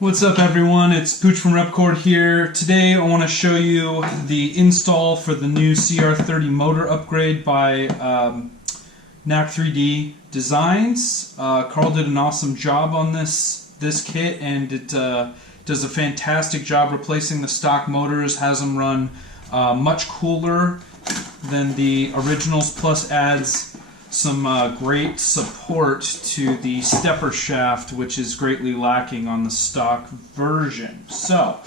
What's up everyone, it's Pooch from Repkord here. Today I want to show you the install for the new CR30 motor upgrade by NAK3D Designs. Carl did an awesome job on this kit, and it does a fantastic job replacing the stock motors, has them run much cooler than the originals, plus adds some great support to the stepper shaft, which is greatly lacking on the stock version. So,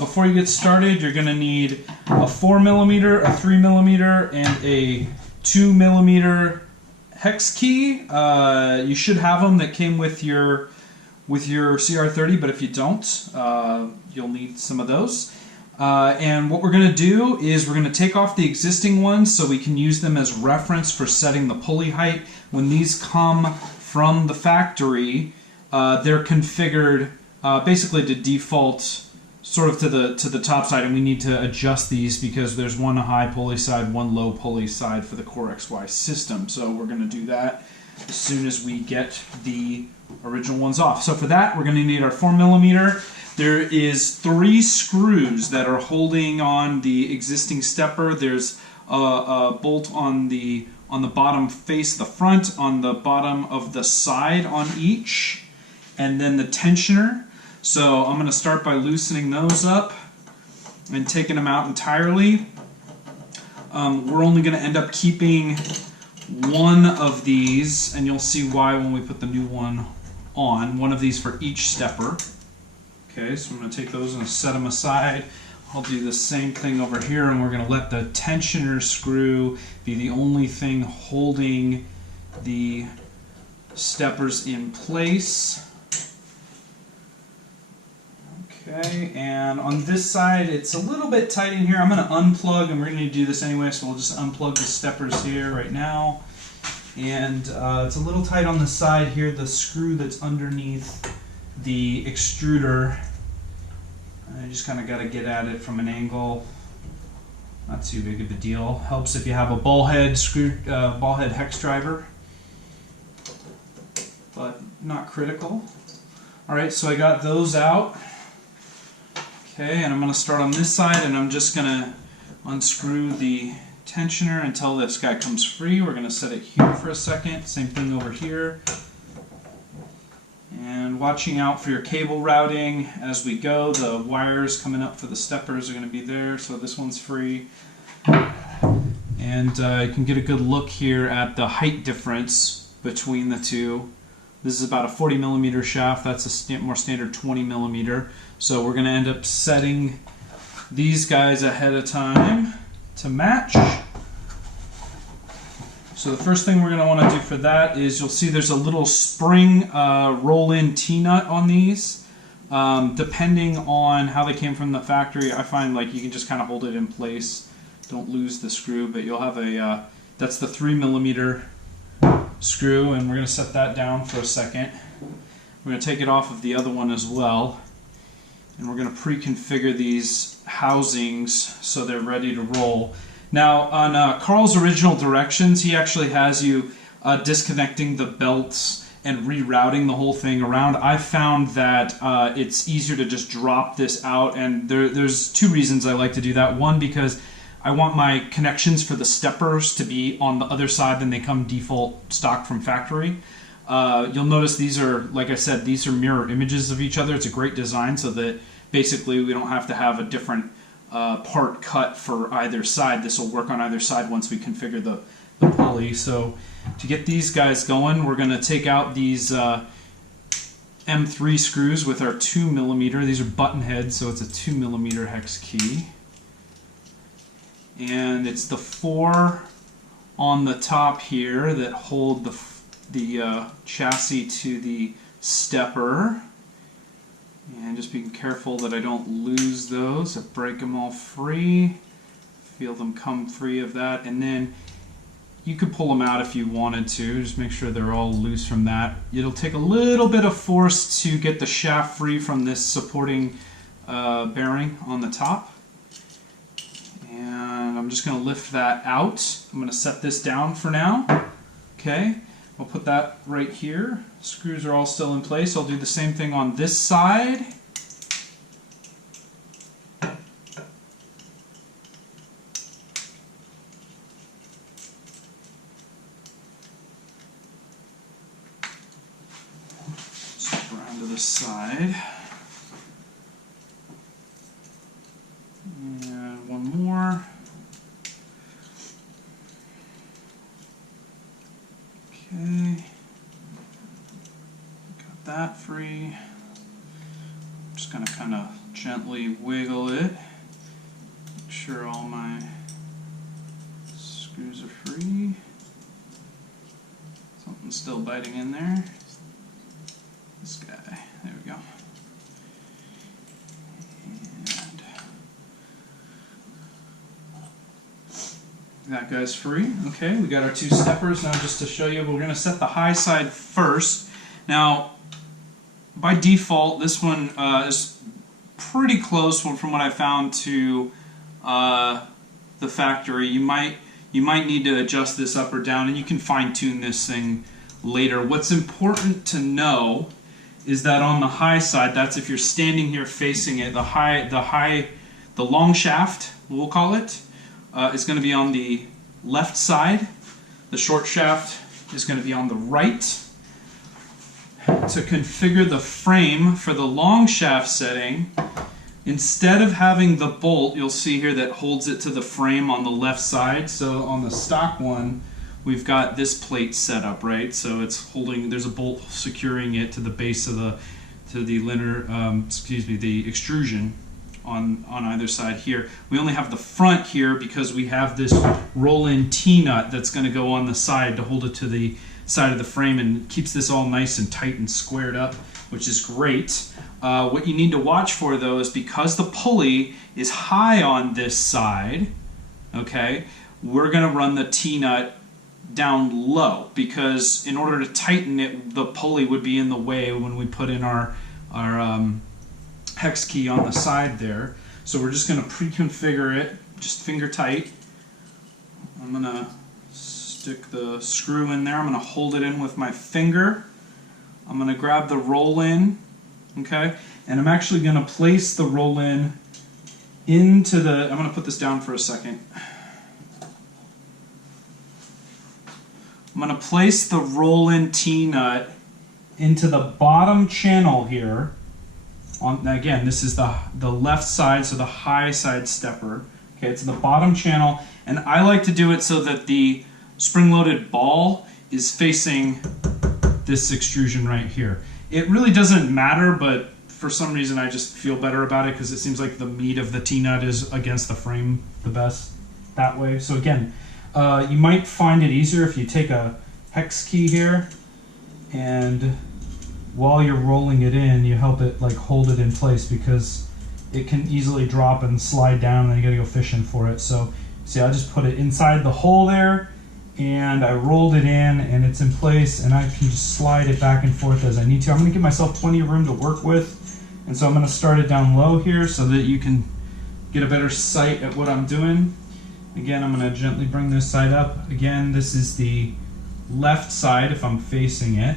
before you get started, you're going to need a 4mm, a 3mm, and a 2mm hex key. You should have them that came with your CR30, but if you don't, you'll need some of those. And what we're going to do is we're going to take off the existing ones so we can use them as reference for setting the pulley height. When these come from the factory, they're configured basically to default sort of to the top side, and we need to adjust these because there's one high pulley side, one low pulley side for the Core XY system. So we're going to do that as soon as we get the original ones off. So for that, we're going to need our 4mm. There is 3 screws that are holding on the existing stepper. There's a bolt on the bottom face, the front, on the bottom of the side on each, and then the tensioner. So I'm going to start by loosening those up and taking them out entirely. We're only going to end up keeping one of these, and you'll see why when we put the new one on. One of these for each stepper. Okay, so I'm going to take those and set them aside. I'll do the same thing over here, and we're going to let the tensioner screw be the only thing holding the steppers in place. Okay, and on this side it's a little bit tight in here. I'm going to unplug, and we're going to do this anyway, so we'll just unplug the steppers here right now. And it's a little tight on the side here, the screw that's underneath the extruder. I just kind of got to get at it from an angle. Not too big of a deal. Helps if you have a ball head hex driver, but not critical. Alright, so I got those out. Okay, and I'm going to start on this side, and I'm just going to unscrew the tensioner until this guy comes free. We're going to set it here for a second. Same thing over here. And watching out for your cable routing as we go. The wires coming up for the steppers are going to be there, so this one's free. And you can get a good look here at the height difference between the two. This is about a 40mm shaft. That's a more standard 20mm. So we're going to end up setting these guys ahead of time to match. So the first thing we're going to want to do for that is, you'll see there's a little spring roll-in T-nut on these. Depending on how they came from the factory, I find like you can just kind of hold it in place. Don't lose the screw, but you'll have a, that's the 3mm screw, and we're going to set that down for a second. We're going to take it off of the other one as well, and we're going to pre-configure these housings so they're ready to roll. Now, on Carl's original directions, he actually has you disconnecting the belts and rerouting the whole thing around. I found that it's easier to just drop this out, and there's 2 reasons I like to do that. One, because I want my connections for the steppers to be on the other side than they come default stock from factory. You'll notice these are, like I said, these are mirror images of each other. It's a great design so that basically we don't have to have a different part cut for either side. This will work on either side once we configure the pulley. So to get these guys going, we're going to take out these M3 screws with our 2mm. These are button heads, so it's a 2mm hex key. And it's the 4 on the top here that hold the chassis to the stepper. And just being careful that I don't lose those. I break them all free. Feel them come free of that. And then you could pull them out if you wanted to. Just make sure they're all loose from that. It'll take a little bit of force to get the shaft free from this supporting bearing on the top. And I'm just going to lift that out. I'm going to set this down for now. Okay. I'll put that right here. Screws are all still in place. I'll do the same thing on this side. Just around to the side. And one more. Okay, got that free. I'm just going to kind of gently wiggle it, make sure all my screws are free. Something's still biting in there. This guy, there we go. And that guy's free. Okay, we got our two steppers. Now just to show you, we're going to set the high side first. Now, by default, this one is pretty close from what I found to the factory. You might need to adjust this up or down, and you can fine-tune this thing later. What's important to know is that on the high side, that's if you're standing here facing it, the long shaft, we'll call it, is going to be on the left side. The short shaft is going to be on the right. To configure the frame for the long shaft setting, instead of having the bolt, you'll see here that holds it to the frame on the left side. So on the stock one, we've got this plate set up, right? So it's holding, there's a bolt securing it to the base of the extrusion on either side here. We only have the front here because we have this roll-in T-nut that's going to go on the side to hold it to the side of the frame and keeps this all nice and tight and squared up, which is great. What you need to watch for though is because the pulley is high on this side, okay, we're going to run the T-nut down low because in order to tighten it, the pulley would be in the way when we put in our hex key on the side there. So we're just going to pre-configure it, just finger tight. I'm going to stick the screw in there. I'm going to hold it in with my finger. I'm going to grab the roll-in, okay, and I'm actually going to place the roll-in into the, I'm going to put this down for a second. I'm going to place the roll-in T-nut into the bottom channel here. Again, this is the left side, so the high side stepper. Okay, it's the bottom channel, and I like to do it so that the spring-loaded ball is facing this extrusion right here. It really doesn't matter, but for some reason I just feel better about it because it seems like the meat of the T-nut is against the frame the best that way. So again, you might find it easier if you take a hex key here and while you're rolling it in, you help it like hold it in place because it can easily drop and slide down and then you gotta go fishing for it. So see, I just put it inside the hole there and I rolled it in and it's in place and I can just slide it back and forth as I need to. I'm going to give myself plenty of room to work with, and so I'm going to start it down low here so that you can get a better sight at what I'm doing. Again, I'm going to gently bring this side up. Again, this is the left side if I'm facing it.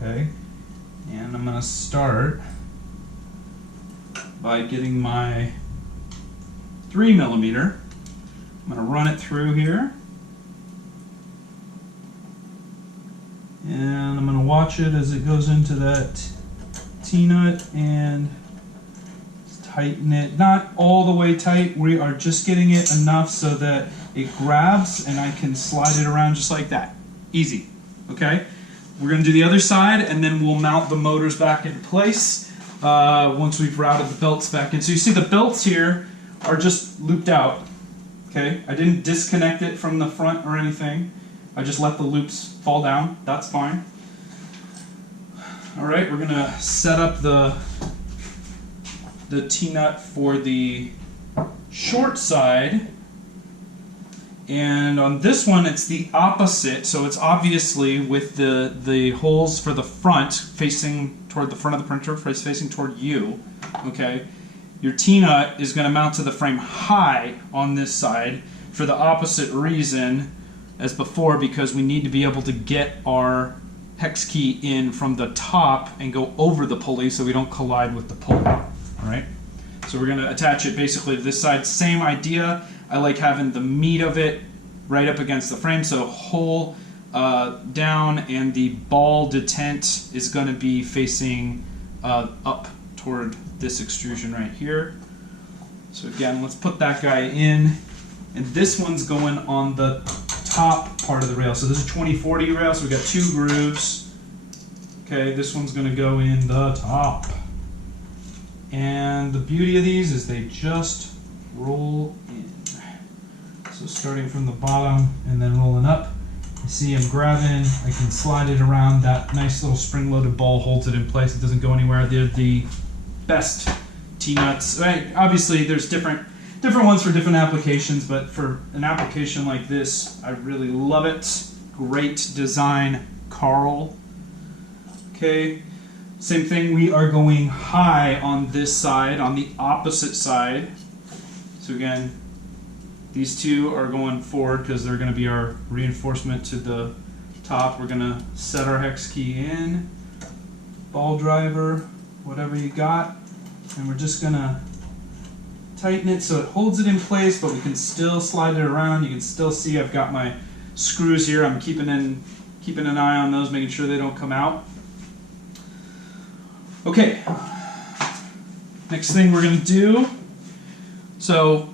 Okay, and I'm going to start by getting my 3mm. I'm going to run it through here. And I'm going to watch it as it goes into that T-nut and tighten it. Not all the way tight, we are just getting it enough so that it grabs and I can slide it around just like that. Easy, okay? We're going to do the other side and then we'll mount the motors back into place once we've routed the belts back in. So you see the belts here are just looped out, okay? I didn't disconnect it from the front or anything. I just let the loops fall down. That's fine. All right, we're gonna set up the T-nut for the short side, and on this one it's the opposite. So it's obviously with the holes for the front facing toward the front of the printer, facing toward you. Okay, your T-nut is going to mount to the frame high on this side for the opposite reason. as before because we need to be able to get our hex key in from the top and go over the pulley so we don't collide with the pulley. All right. So we're going to attach it basically to this side. Same idea. I like having the meat of it right up against the frame, so hole down, and the ball detent is going to be facing up toward this extrusion right here. So again, let's put that guy in, and this one's going on the top part of the rail. So this is a 2040 rail, so we've got 2 grooves. Okay, this one's going to go in the top. And the beauty of these is they just roll in. So starting from the bottom and then rolling up, you see I'm grabbing, I can slide it around. That nice little spring-loaded ball holds it in place. It doesn't go anywhere. They're the best T-nuts. Right? Obviously, there's different ones for different applications, but for an application like this, I really love it. Great design, Carl. Okay, same thing. We are going high on this side, on the opposite side. So again, these 2 are going forward because they're going to be our reinforcement to the top. We're going to set our hex key in, ball driver, whatever you got, and we're just going to tighten it so it holds it in place, but we can still slide it around. You can still see I've got my screws here. I'm keeping an eye on those, making sure they don't come out. Okay, next thing we're going to do, so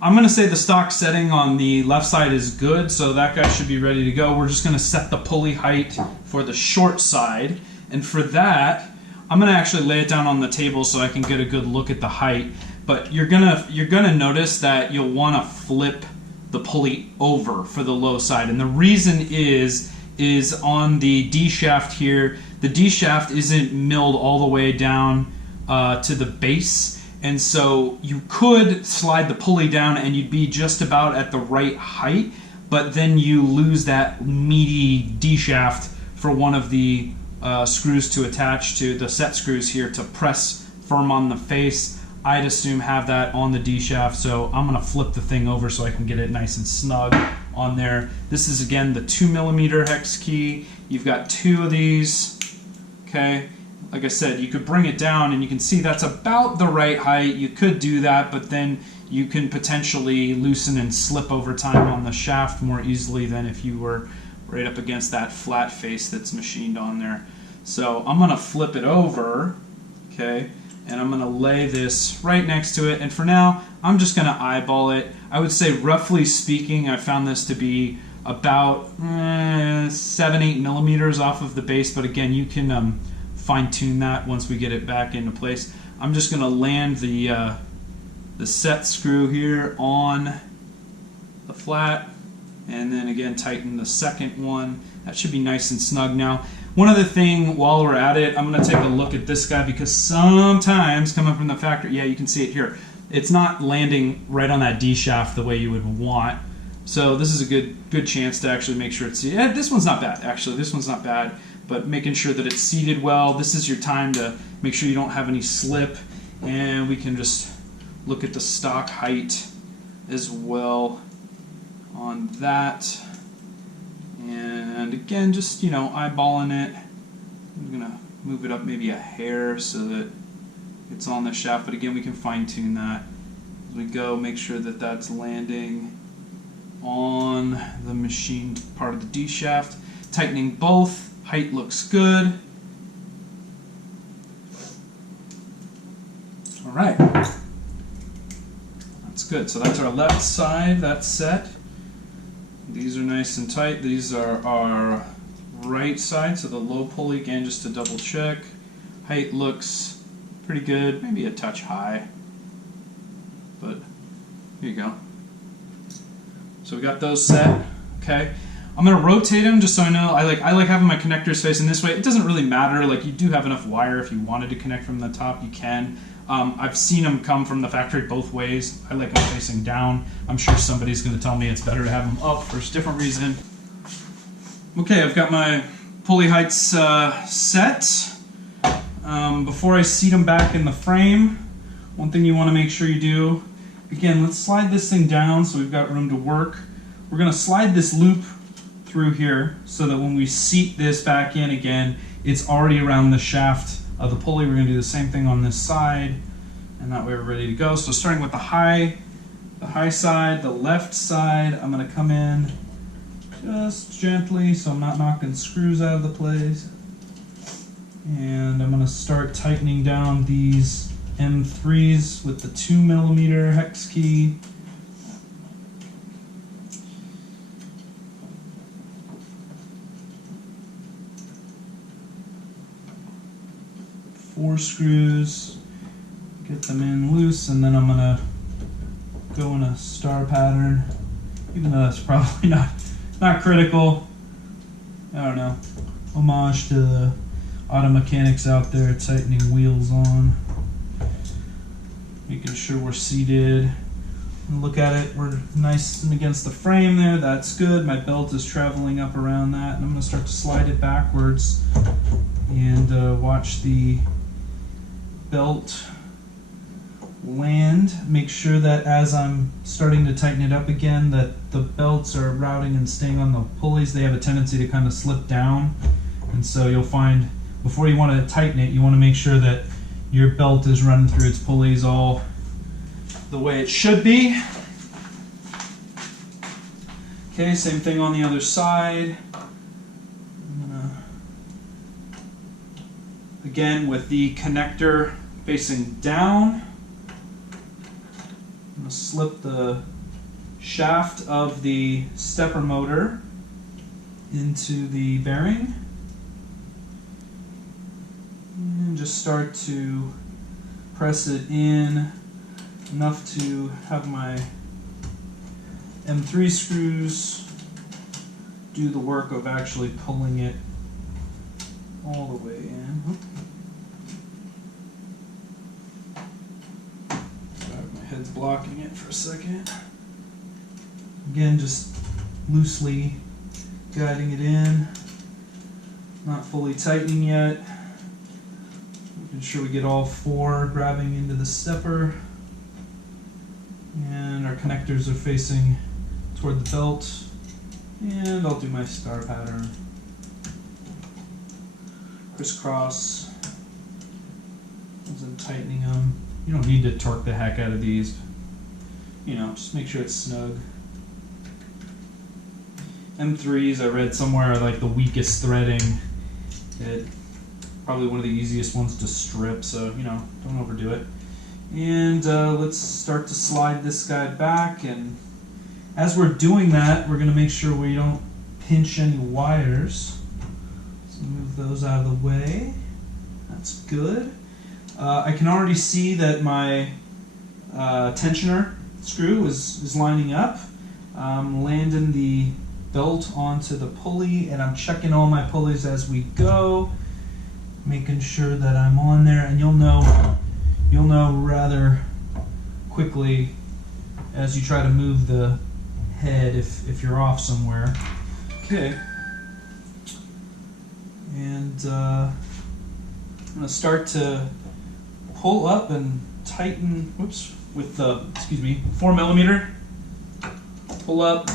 I'm going to say the stock setting on the left side is good, so that guy should be ready to go. We're just going to set the pulley height for the short side, and for that, I'm going to actually lay it down on the table so I can get a good look at the height. But you're gonna notice that you'll want to flip the pulley over for the low side, and the reason is on the D shaft here. The D shaft isn't milled all the way down to the base. And so you could slide the pulley down and you'd be just about at the right height, but then you lose that meaty D shaft for one of the screws to attach to, the set screws here to press firm on the face. I'd assume have that on the D shaft, so I'm going to flip the thing over so I can get it nice and snug on there. This is again the 2mm hex key. You've got 2 of these, okay? Like I said, you could bring it down and you can see that's about the right height. You could do that, but then you can potentially loosen and slip over time on the shaft more easily than if you were right up against that flat face that's machined on there. So I'm going to flip it over, okay, and I'm going to lay this right next to it. And for now, I'm just going to eyeball it. I would say, roughly speaking, I found this to be about 7-8 millimeters off of the base, but again, you can fine-tune that once we get it back into place. I'm just going to land the set screw here on the flat, and then again tighten the second one. That should be nice and snug. Now, one other thing while we're at it, I'm going to take a look at this guy, because sometimes coming from the factory, yeah, you can see it here, it's not landing right on that D shaft the way you would want. So this is a good chance to actually make sure it's, yeah, this one's not bad actually, this one's not bad, but making sure that it's seated well. This is your time to make sure you don't have any slip, and we can just look at the stock height as well on that. And again, just, you know, eyeballing it. I'm gonna move it up maybe a hair so that it's on the shaft, but again, we can fine tune that as we go. Make sure that that's landing on the machined part of the D shaft. Tightening both. Height looks good. All right, that's good. So that's our left side, that's set. These are nice and tight. These are our right side, so the low pulley, again, just to double check. Height looks pretty good, maybe a touch high, but here you go. So we got those set, okay. I'm going to rotate them just so I know. I like having my connectors facing this way. It doesn't really matter. Like, you do have enough wire. If you wanted to connect from the top, you can. I've seen them come from the factory both ways. I like them facing down. I'm sure somebody's going to tell me it's better to have them up for a different reason. Okay, I've got my pulley heights set. Before I seat them back in the frame, one thing you want to make sure you do, again, let's slide this thing down so we've got room to work. we're going to slide this loop through here so that when we seat this back in again, it's already around the shaft of the pulley. We're going to do the same thing on this side, and that way we're ready to go. So starting with the high side, the left side, I'm going to come in just gently so I'm not knocking screws out of the place. And I'm going to start tightening down these M3s with the 2mm hex key. Four screws, get them in loose, and then I'm going to go in a star pattern, even though that's probably not critical. I don't know. Homage to the auto mechanics out there tightening wheels on. Making sure we're seated. Look at it, we're nice and against the frame there, that's good. My belt is traveling up around that, and I'm going to start to slide it backwards and watch the belt land. Make sure that as I'm starting to tighten it up again, that the belts are routing and staying on the pulleys. They have a tendency to kind of slip down, and so you'll find before you want to tighten it, you want to make sure that your belt is running through its pulleys all the way it should be. Okay, same thing on the other side. Again, with the connector facing down, I'm going to slip the shaft of the stepper motor into the bearing and just start to press it in enough to have my M3 screws do the work of actually pulling it all the way in. Sorry, my head's blocking it for a second. Again, just loosely guiding it in, not fully tightening yet. Making sure we get all four grabbing into the stepper. And our connectors are facing toward the belt. And I'll do my star pattern. Crisscross as I'm tightening them. You don't need to torque the heck out of these. You know, just make sure it's snug. M3s, I read somewhere, are like the weakest threading. Probably one of the easiest ones to strip, so, you know, don't overdo it. And let's start to slide this guy back, and as we're doing that, we're going to make sure we don't pinch any wires. So move those out of the way. That's good. I can already see that my tensioner screw is lining up. I'm landing the belt onto the pulley, and I'm checking all my pulleys as we go, making sure that I'm on there, and you'll know rather quickly as you try to move the head if you're off somewhere. Okay. And I'm going to start to pull up and tighten, with the, 4mm. Pull up,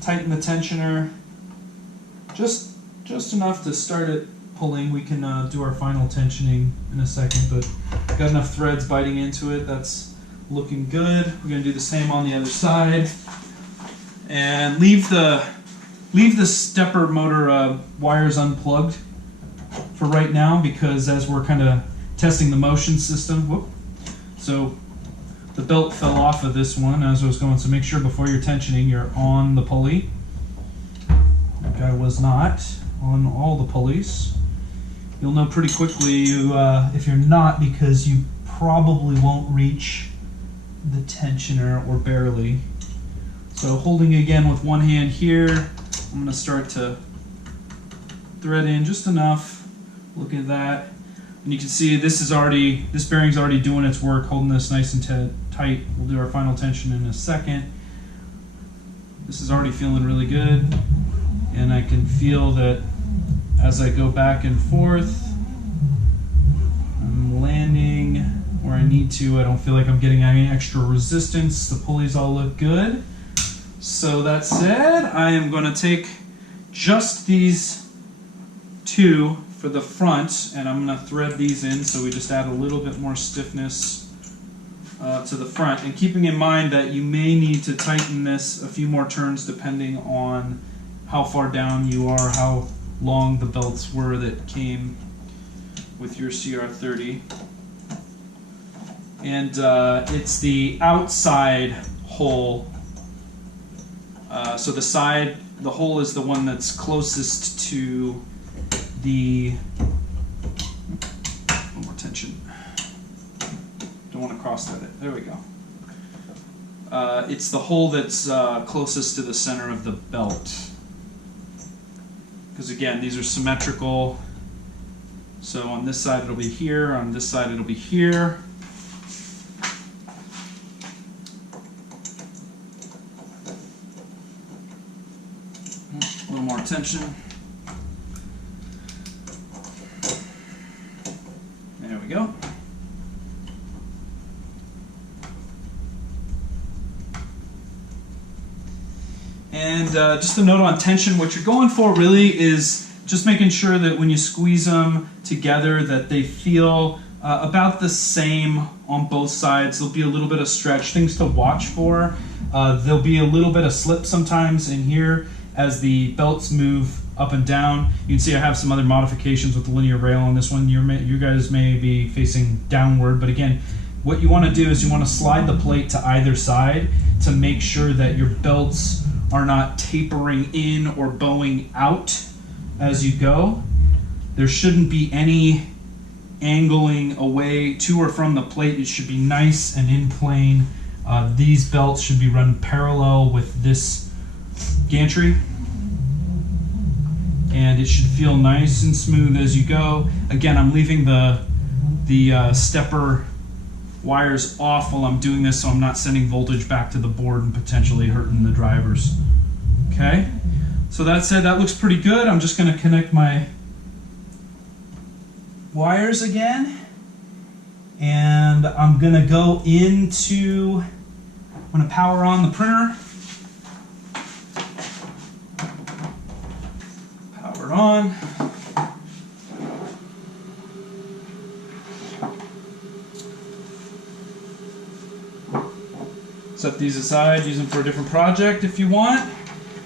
tighten the tensioner, just enough to start it pulling. We can do our final tensioning in a second, but got enough threads biting into it. That's looking good. We're going to do the same on the other side, and leave the stepper motor wires unplugged for right now, because as we're kind of testing the motion system, so the belt fell off of this one as I was going, so make sure before you're tensioning you're on the pulley. Like I was not on all the pulleys. You'll know pretty quickly if you're not, because you probably won't reach the tensioner, or barely. So holding again with one hand here, I'm going to start to thread in just enough. Look at that. And you can see this bearing's already doing its work, holding this nice and tight. We'll do our final tension in a second. This is already feeling really good, and I can feel that as I go back and forth, I'm landing where I need to. I don't feel like I'm getting any extra resistance. The pulleys all look good. So that said, I am going to take just these two for the front, and I'm going to thread these in so we just add a little bit more stiffness to the front. And keeping in mind that you may need to tighten this a few more turns depending on how far down you are, how long the belts were that came with your CR30. And it's the outside hole. So the hole is the one that's closest to the, one more tension. Don't want to cross thread it. There we go. It's the hole that's closest to the center of the belt. Because again, these are symmetrical. So on this side it'll be here, on this side it'll be here. A little more tension. There we go. And just a note on tension, what you're going for really is just making sure that when you squeeze them together that they feel about the same on both sides. There'll be a little bit of stretch, things to watch for. There'll be a little bit of slip sometimes in here as the belts move up and down. You can see I have some other modifications with the linear rail on this one. You guys may be facing downward, but again, what you want to do is you want to slide the plate to either side to make sure that your belts are not tapering in or bowing out as you go. There shouldn't be any angling away to or from the plate. It should be nice and in plane. These belts should be run parallel with this gantry, and it should feel nice and smooth as you go. Again, I'm leaving the stepper wires off while I'm doing this so I'm not sending voltage back to the board and potentially hurting the drivers. Okay, so that said, that looks pretty good. I'm just going to connect my wires again, and I'm going to go into, I'm going to power on the printer. Power it on. Set these aside, use them for a different project if you want.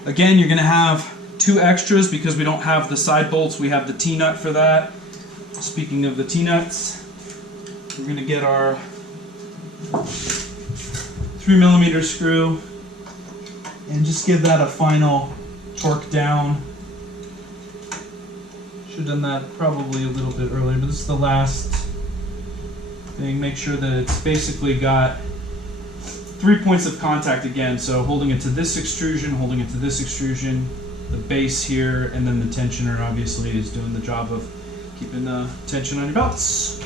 Again, you're going to have two extras because we don't have the side bolts, we have the T-nut for that. Speaking of the T-nuts, we're going to get our 3mm screw and just give that a final torque down. Should have done that probably a little bit earlier, but this is the last thing. Make sure that it's basically got 3 points of contact again, so holding it to this extrusion, holding it to this extrusion, the base here, and then the tensioner obviously is doing the job of keeping the tension on your belts.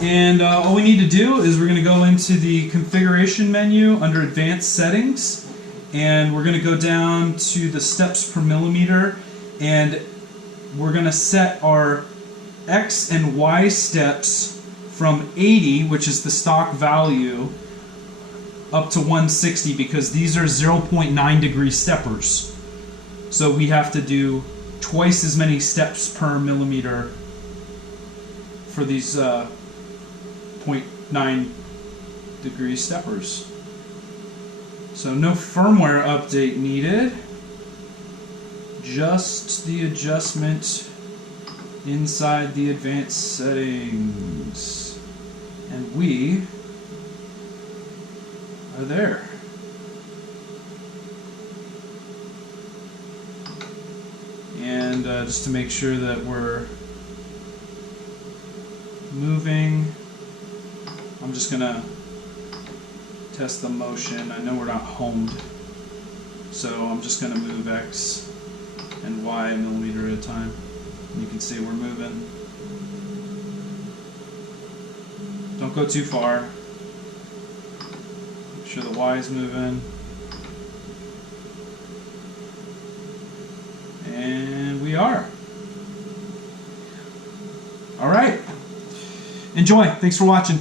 And all we need to do is we're going to go into the configuration menu under advanced settings, and we're going to go down to the steps per millimeter, and we're going to set our X and Y steps from 80, which is the stock value, up to 160 because these are 0.9 degree steppers. So we have to do twice as many steps per millimeter for these 0.9 degree steppers. So no firmware update needed, just the adjustment inside the advanced settings. And we are there. And just to make sure that we're moving, I'm just gonna test the motion. I know we're not homed, so I'm just gonna move X and Y millimeter at a time. And you can see we're moving. Don't go too far. Make sure the Y is moving. And we are. All right. Enjoy. Thanks for watching.